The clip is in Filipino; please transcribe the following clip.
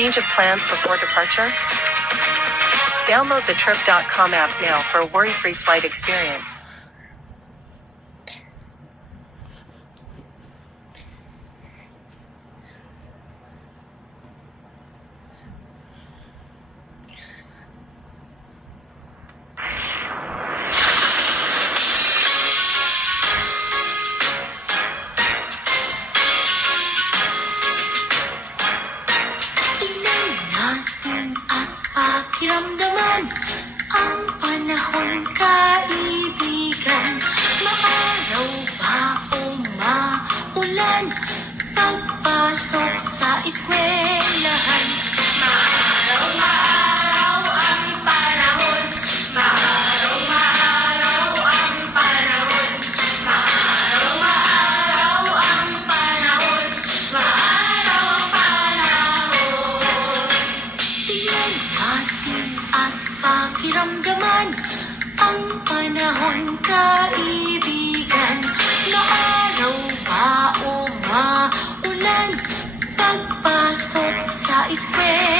Change of plans before departure? Download the Trip.com app now for a worry-free flight experience. Pakiramdaman ang panahon, kaibigan. Maaraw ba o maulan, pagpasok sa eskwelahan. Maaraw ang panahon. Maaraw ang panahon. Maaraw ang panahon. Maaraw ang panahon. Tingnan natin at pakiramdaman ang panahon, kaibigan. Maaraw ba o maulan, pagpasok sa eskwelahan.